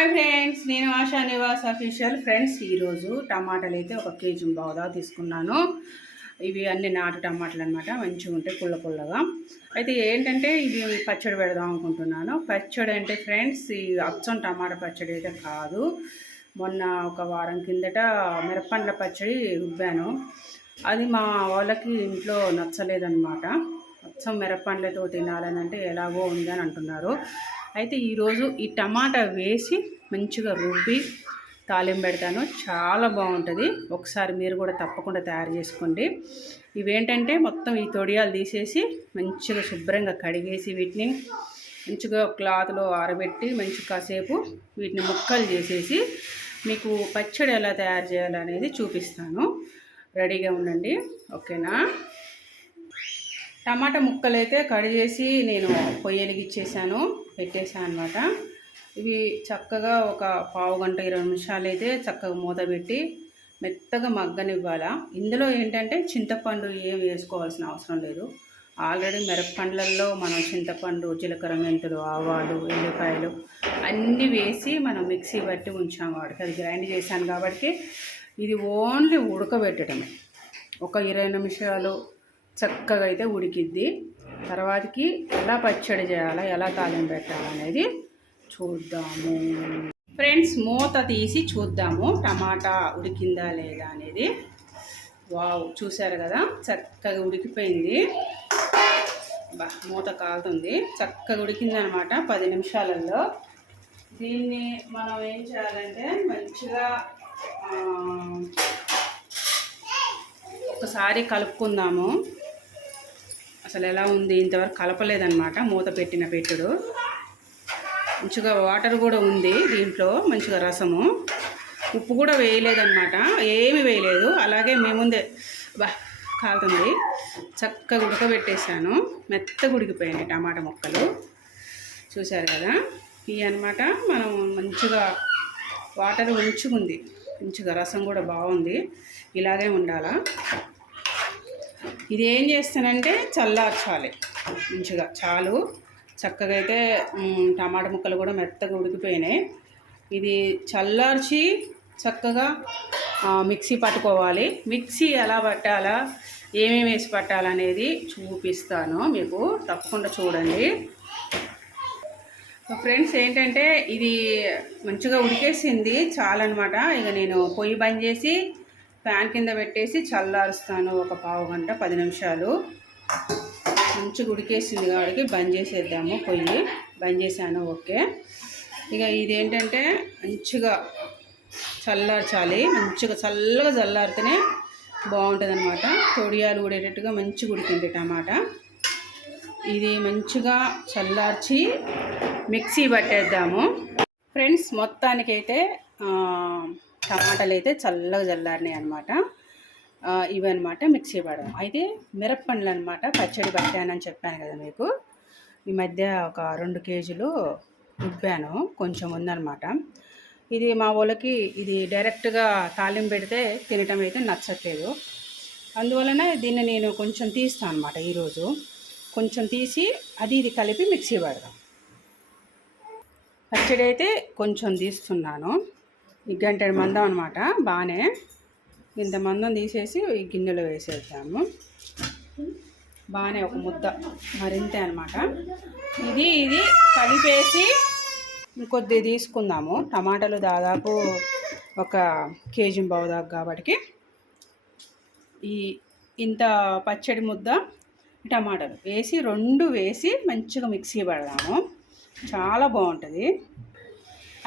Hi friends నేను ASHA Nivas official friends ఈరోజు టమాటాలు అయితే ఒక కేజీ బాగా తీసుకున్నాను. ఇవి అన్ని నాటు టమాటాలు అనమాట మంచిగా ఉంటాయి పుల్ల పుల్లగా. అయితే ఏంటంటే ఇది పచ్చడి పెడదాం అనుకుంటున్నాను. పచ్చడి అంటే ఫ్రెండ్స్ ఈ అచ్చం టమాటా పచ్చడి అయితే కాదు. మొన్న ఒక వారం కిందట మిరపండ్ల పచ్చడి రుబ్బాను. అది మా వాళ్ళకి ఇంట్లో నచ్చలేదన్నమాట. అచ్చం మిరపండ్లతో తినాలని అంటే ఎలాగో ఉంది అని అంటున్నారు. అయితే ఈరోజు ఈ టమాటా వేసి మంచిగా రుబ్బి తాలింపు పెడతాను. చాలా బాగుంటుంది. ఒకసారి మీరు కూడా తప్పకుండా తయారు చేసుకోండి. ఇవేంటంటే మొత్తం ఈ తొడియాలు తీసేసి మంచిగా శుభ్రంగా కడిగేసి వీటిని మంచిగా క్లాత్లో ఆరబెట్టి మంచి కాసేపు వీటిని ముక్కలు చేసేసి మీకు పచ్చడి ఎలా తయారు చేయాలనేది చూపిస్తాను. రెడీగా ఉండండి. ఓకేనా? టమాటా ముక్కలు అయితే కడిగేసి నేను పొయ్యి వెలిగిచ్చేసాను. పెట్టేసాను అనమాట ఇవి చక్కగా ఒక పావు గంట ఇరవై నిమిషాలు అయితే చక్కగా మూత పెట్టి మెత్తగా మగ్గనివ్వాలా. ఇందులో ఏంటంటే చింతపండు ఏం వేసుకోవాల్సిన అవసరం లేదు. ఆల్రెడీ మిరపపండ్లలో మనం చింతపండు జీలకర్ర మెంతులు ఆవాలు ఎల్లిపాయలు అన్నీ వేసి మనం మిక్సీ బట్టి ఉంచాము వాడికి అది గ్రైండ్ చేశాను కాబట్టి ఇది ఓన్లీ ఉడకబెట్టడమే. ఒక ఇరవై నిమిషాలు చక్కగా అయితే ఉడికిద్ది. తర్వాతకి ఎలా పచ్చడి చేయాలా ఎలా తాలింపు పెట్టాలనేది చూద్దాము. ఫ్రెండ్స్ మూత తీసి చూద్దాము. టమాటా ఉడికిందా లేదా అనేది. వావ్ చూసారు కదా? చక్కగా ఉడికిపోయింది. బా మూత కాలుతుంది. చక్కగా ఉడికిందనమాట పది నిమిషాలలో. దీన్ని మనం ఏం చేయాలంటే మంచిగా ఒకసారి కలుపుకుందాము. అసలు ఎలా ఉంది? ఇంతవరకు కలపలేదన్నమాట మూత పెట్టిన పెట్టుడు. మంచిగా వాటర్ కూడా ఉంది దీంట్లో మంచిగా రసము. ఉప్పు కూడా వేయలేదన్నమాట ఏమి వేయలేదు. అలాగే మేముందే బా కాలుతుంది. చక్కగా ఉడకబెట్టేసాను మెత్తగా ఉడికిపోయాయి టమాటా ముక్కలు. చూశారు కదా? ఇవి అనమాట మనం మంచిగా వాటర్ ఉంచుకుంది. మంచిగా రసం కూడా బాగుంది. ఇలాగే ఉండాలా? ఇది ఏం చేస్తానంటే చల్లార్చాలి మంచిగా చాలు. చక్కగా అయితే టమాటా ముక్కలు కూడా మెత్తగా ఉడికిపోయినాయి. ఇది చల్లార్చి చక్కగా మిక్సీ పట్టుకోవాలి. మిక్సీ ఎలా పట్టాలా ఏమేమి వేసి పట్టాలనేది చూపిస్తాను మీకు. తప్పకుండా చూడండి. ఫ్రెండ్స్ ఏంటంటే ఇది మంచిగా ఉడికేసింది చాలన్నమాట. ఇక నేను పొయ్యి బంద్ చేసి ఫ్యాన్ కింద పెట్టేసి చల్లారుస్తాను ఒక పావు గంట పది నిమిషాలు. మంచిగా ఉడికేసింది కాబట్టి బంద్ చేసేద్దాము పొయ్యి. బంద్ చేశాను ఓకే. ఇక ఇదేంటంటే మంచిగా చల్లార్చాలి. మంచిగా చల్లగా చల్లారితేనే బాగుంటుంది అనమాట తొడియాలు ఉడేటట్టుగా మంచిగా ఉడికింది టమాటా. ఇది మంచిగా చల్లార్చి మిక్సీ పట్టేద్దాము. ఫ్రెండ్స్ మొత్తానికైతే టమాటాలు అయితే చల్లగా చల్లారినాయి అనమాట ఇవి అనమాట మిక్సీ పడడం అయితే మిరప్పండ్లు అనమాట పచ్చడి పట్టానని చెప్పాను కదా మీకు. ఈ మధ్య ఒక రెండు కేజీలు రుబ్బాను కొంచెం ఉందనమాట ఇది మా వాళ్ళకి ఇది డైరెక్ట్గా తాలిం పెడితే తినటం అయితే నచ్చట్లేదు. అందువలన దీన్ని నేను కొంచెం తీస్తాను అనమాట ఈరోజు. కొంచెం తీసి అది ఇది కలిపి మిక్సీ పడదాం పచ్చడి అయితే కొంచెం తీస్తున్నాను. ఈ గంటెడు మందం అనమాట బాగానే ఇంత మందం తీసేసి ఈ గిన్నెలో వేసేద్దాము. బాగానే ఒక ముద్ద మరింతే అనమాట. ఇది ఇది కలిపేసి ఇంకొద్ది తీసుకుందాము. టమాటాలు దాదాపు ఒక కేజీ బావుదాకా కాబట్టి. ఈ ఇంత పచ్చడి ముద్ద టమాటాలు వేసి రెండు వేసి మంచిగా మిక్సీ పడదాము. చాలా బాగుంటుంది.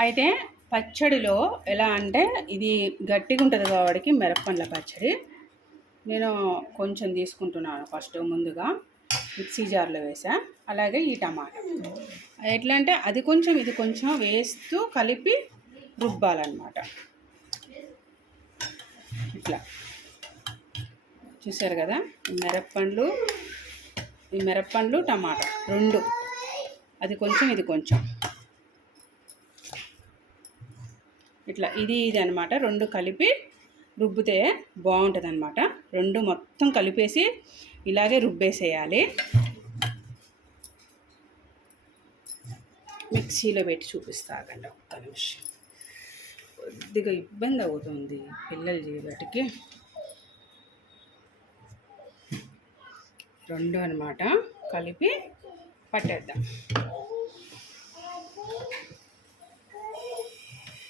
అయితే పచ్చడిలో ఎలా అంటే ఇది గట్టిగా ఉంటుంది కాబట్టి మిరప్పండ్ల పచ్చడి. నేను కొంచెం తీసుకుంటున్నాను ఫస్ట్ ముందుగా మిక్సీ జార్లో వేసా. అలాగే ఈ టమాటా. ఎట్లా అంటే అది కొంచెం ఇది కొంచెం వేస్తూ కలిపి రుబ్బాలన్నమాట. ఇట్లా. చూసారు కదా? మిరప్పండ్లు ఈ మిరప్పండ్లు టమాటా రెండు. అది కొంచెం ఇది కొంచెం. ఇట్లా ఇది ఇది అనమాట రెండు కలిపి రుబ్బితే బాగుంటుంది అనమాట రెండు మొత్తం కలిపేసి ఇలాగే రుబ్బేసేయాలి. మిక్సీలో పెట్టి చూపిస్తాగండి ఒక్క నిమిషం. కొద్దిగా ఇబ్బంది అవుతుంది పిల్లలు చేయబట్టికి రెండు అనమాట కలిపి పట్టేద్దాం.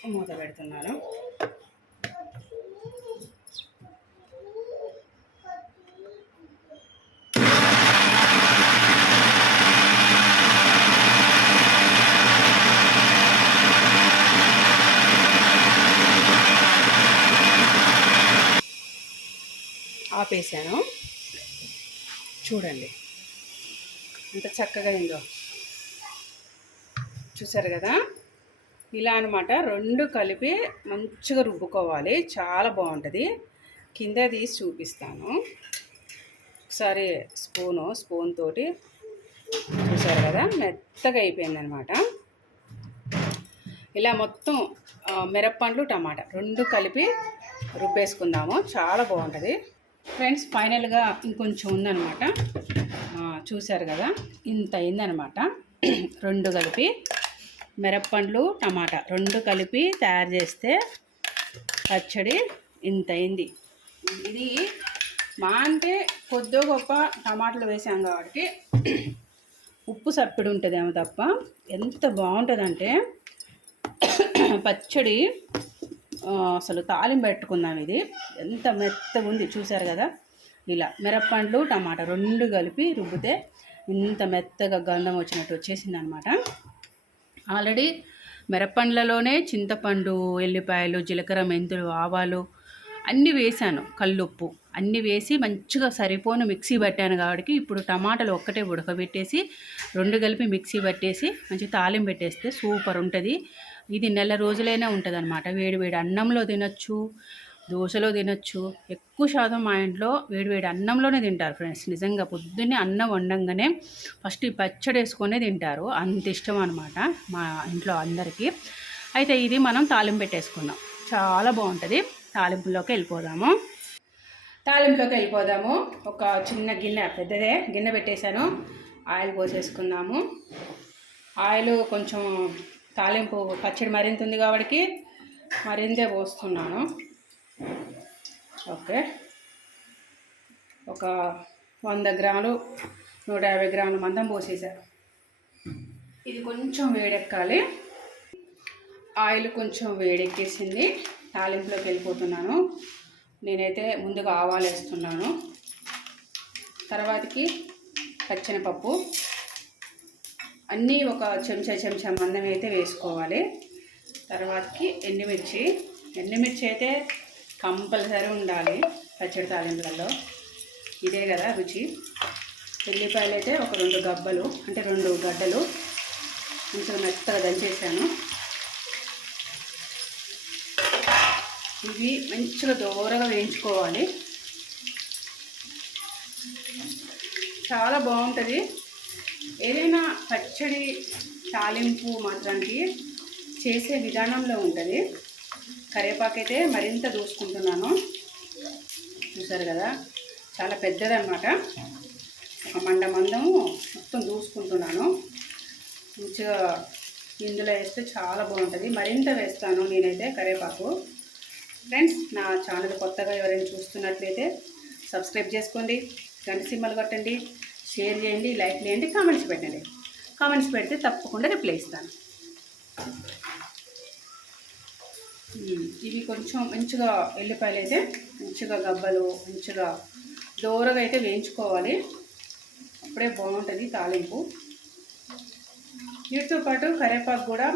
మూత పెడుతున్నాను. ఆపేసాను. చూడండి. ఎంత చక్కగా అయిందో. చూసారు కదా? ఇలా అనమాట రెండు కలిపి మంచిగా రుబ్బుకోవాలి. చాలా బాగుంటుంది. కింద తీసి చూపిస్తాను. ఒకసారి స్పూను స్పూన్ తోటి చూసారు కదా మెత్తగా అయిపోయిందనమాట ఇలా మొత్తం మిరప్పండ్లు టమాటా రెండు కలిపి రుబ్బేసుకుందాము. చాలా బాగుంటుంది. ఫ్రెండ్స్ ఫైనల్గా ఇంకొంచెం ఉందనమాట చూశారు కదా ఇంత అయిందనమాట రెండు కలిపి మిరప్పండ్లు టమాటా రెండు కలిపి తయారు చేస్తే పచ్చడి ఇంత అయింది ఇది మా అంటే కొద్ది గొప్ప టమాటాలు వేసాం కాబట్టి ఉప్పు సప్పిడి ఉంటుందేమో తప్ప ఎంత బాగుంటుందంటే పచ్చడి అసలు తాలిం పెట్టుకుందాం ఇది. ఎంత మెత్తగా ఉంది చూసారు కదా? ఇలా మిరప్పండ్లు టమాటా రెండు కలిపి రుబ్బితే ఇంత మెత్తగా గంధం వచ్చినట్టు వచ్చేసింది అనమాట ఆల్రెడీ మిరపండ్లలోనే చింతపండు ఎల్లిపాయలు జీలకర్ర మెంతులు ఆవాలు అన్నీ వేసాను కల్లుప్పు అన్నీ వేసి మంచిగా సరిపోను మిక్సీ పట్టాను కాబట్టి ఇప్పుడు టమాటాలు ఒక్కటే ఉడకబెట్టేసి రెండు కలిపి మిక్సీ పట్టేసి మంచి తాలింపు పెట్టేస్తే సూపర్ ఉంటుంది. ఇది నెల రోజులైనా ఉంటుంది అనమాట వేడి వేడి అన్నంలో తినొచ్చు దోశలో తినొచ్చు. ఎక్కువ శాతం మా ఇంట్లో వేడివేడి అన్నంలోనే తింటారు ఫ్రెండ్స్. నిజంగా పొద్దున్నే అన్నం వండంగానే ఫస్ట్ ఈ పచ్చడి వేసుకొనే తింటారు. అంత ఇష్టం అనమాట మా ఇంట్లో అందరికీ. అయితే ఇది మనం తాలింపు పెట్టేసుకుందాం. చాలా బాగుంటుంది. తాలింపులోకి వెళ్ళిపోదాము. తాలింపులోకి వెళ్ళిపోదాము. ఒక చిన్న గిన్నె పెద్దదే గిన్నె పెట్టేశాను. ఆయిల్ పోసేసుకుందాము. ఆయిల్ కొంచెం తాలింపు పచ్చడి మరింత ఉంది కాబట్టి మరింతే పోస్తున్నాను. ఓకే. ఒక వంద గ్రాములు నూట యాభై గ్రాముల మందం పోసేసారు. ఇది కొంచెం వేడెక్కాలి. ఆయిల్ కొంచెం వేడెక్కేసింది. తాలింపులోకి వెళ్ళిపోతున్నాను. నేనైతే ముందుగా ఆవాలు వేస్తున్నాను. తర్వాతకి పచ్చనిపప్పు. అన్నీ ఒక చెంచా చెంచా మందం అయితే వేసుకోవాలి. తర్వాతకి ఎండుమిర్చి. ఎండుమిర్చి అయితే కంపల్సరీ ఉండాలి పచ్చడి తాలింపులలో. ఇదే కదా రుచి. ఉల్లిపాయలు అయితే ఒక రెండు గబ్బలు అంటే రెండు గడ్డలు. కొంచెం మెత్తగా దంచేసాను. ఇవి మంచిగా దూరగా వేయించుకోవాలి. చాలా బాగుంటుంది. ఏదైనా పచ్చడి తాలింపు మాత్రానికి చేసే విధానంలో ఉంటుంది. కరివేపాకు అయితే మరింత దూసుకుంటున్నాను. చూసారు కదా? చాలా పెద్దదనమాట ఒక మండ మందము మొత్తం దూసుకుంటున్నాను. మంచిగా ఇందులో వేస్తే చాలా బాగుంటుంది. మరింత వేస్తాను నేనైతే కరివేపాకు. ఫ్రెండ్స్ నా ఛానల్ కొత్తగా ఎవరైనా చూస్తున్నట్లయితే సబ్స్క్రైబ్ చేసుకోండి గంట సింబల్ కొట్టండి షేర్ చేయండి లైక్ చేయండి కామెంట్స్ పెట్టండి. కామెంట్స్ పెడితే తప్పకుండా రిప్లై ఇస్తాను. ఇవి కొంచెం మంచిగా ఎల్లిపాయలు అయితే మంచిగా గబ్బలు మంచిగా దూరగా అయితే వేయించుకోవాలి. అప్పుడే బాగుంటుంది తాలింపు. వీటితో పాటు కరివేపాకు కూడా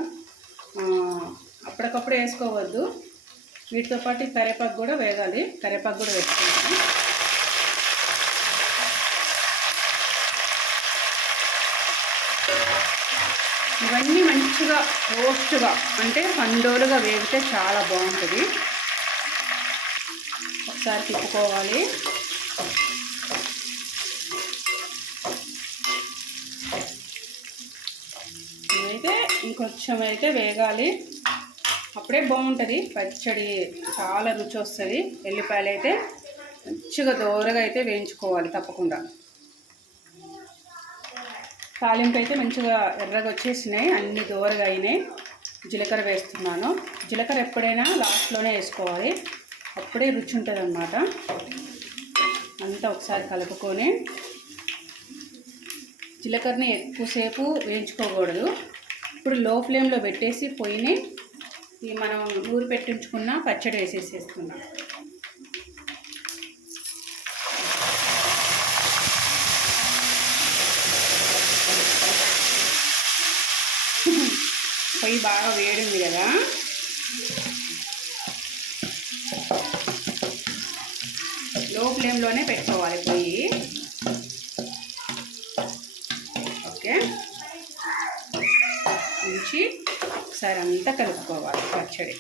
అప్పటికప్పుడు వేసుకోవద్దు. వీటితో పాటు కరివేపాకు కూడా వేగాలి కరివేపాకు కూడా వేసుకోవాలి ఇవన్నీ మంచిగా రోస్ట్గా అంటే పండోలుగా వేగితే చాలా బాగుంటుంది. ఒకసారి తిప్పుకోవాలి. అయితే ఇంకొంచెం అయితే వేగాలి. అప్పుడే బాగుంటుంది. పచ్చడి చాలా రుచి వస్తుంది. ఎల్లిపాయలు అయితే మంచిగా దోరగా అయితే వేయించుకోవాలి తప్పకుండా. తాలింపు అయితే మంచిగా ఎర్రగా వచ్చేసినాయి అన్ని దూరగా అయినాయి. జీలకర్ర వేస్తున్నాను. జీలకర్ర ఎప్పుడైనా లాస్ట్లోనే వేసుకోవాలి. అప్పుడే రుచి ఉంటుంది అన్నమాట అంతా ఒకసారి కలుపుకొని జీలకర్రని ఎక్కువసేపు వేయించుకోకూడదు. ఇప్పుడు లో ఫ్లేమ్లో పెట్టేసి పొయ్యిని ఈ మనం ఊరు పెట్టించుకున్న పచ్చడి వేసేసేస్తున్నాం. పొయ్యి బాగా వేడింది కదా. లో ఫ్లేమ్లోనే పెట్టుకోవాలి పొయ్యి ఓకే. ఉంచి ఒకసారి అంతా కలుపుకోవాలి పచ్చడి.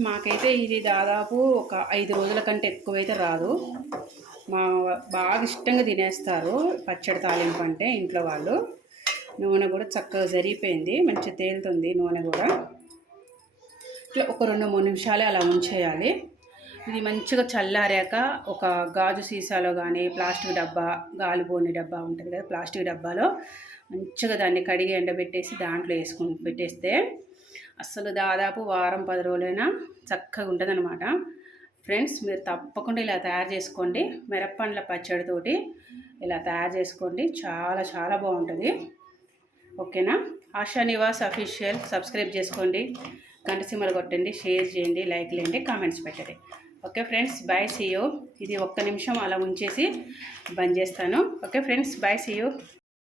మాకైతే ఇది దాదాపు ఒక ఐదు రోజుల కంటే ఎక్కువైతే రాదు. మా బాగా ఇష్టంగా తినేస్తారు పచ్చడి తాలింపు అంటే ఇంట్లో వాళ్ళు. నూనె కూడా చక్కగా జరిగిపోయింది. మంచి తేలుతుంది నూనె కూడా. ఇట్లా ఒక రెండు మూడు నిమిషాలే అలా ఉంచేయాలి. ఇది మంచిగా చల్లారాక ఒక గాజు సీసాలో కానీ ప్లాస్టిక్ డబ్బా గాలిబోని డబ్బా ఉంటుంది కదా ప్లాస్టిక్ డబ్బాలో మంచిగా దాన్ని కడిగి ఎండబెట్టేసి దాంట్లో వేసుకుని పెట్టేస్తే అసలు దాదాపు వారం పది రోజులైనా చక్కగా ఉంటుందన్నమాట. ఫ్రెండ్స్ మీరు తప్పకుండా ఇలా తయారు చేసుకోండి. మిరప్పండ్ల పచ్చడితోటి ఇలా తయారు చేసుకోండి. చాలా చాలా బాగుంటుంది. ఓకేనా? ఆశా నివాస్ అఫీషియల్. సబ్స్క్రైబ్ చేసుకోండి. గంట సిమ్మలు కొట్టండి. షేర్ చేయండి. లైక్ వేయండి కామెంట్స్ పెట్టండి. Okay friends bye. సీయూ ఇది ఒక్క నిమిషం అలా ఉంచేసి బంద్ చేస్తాను. Okay friends bye. సీయూ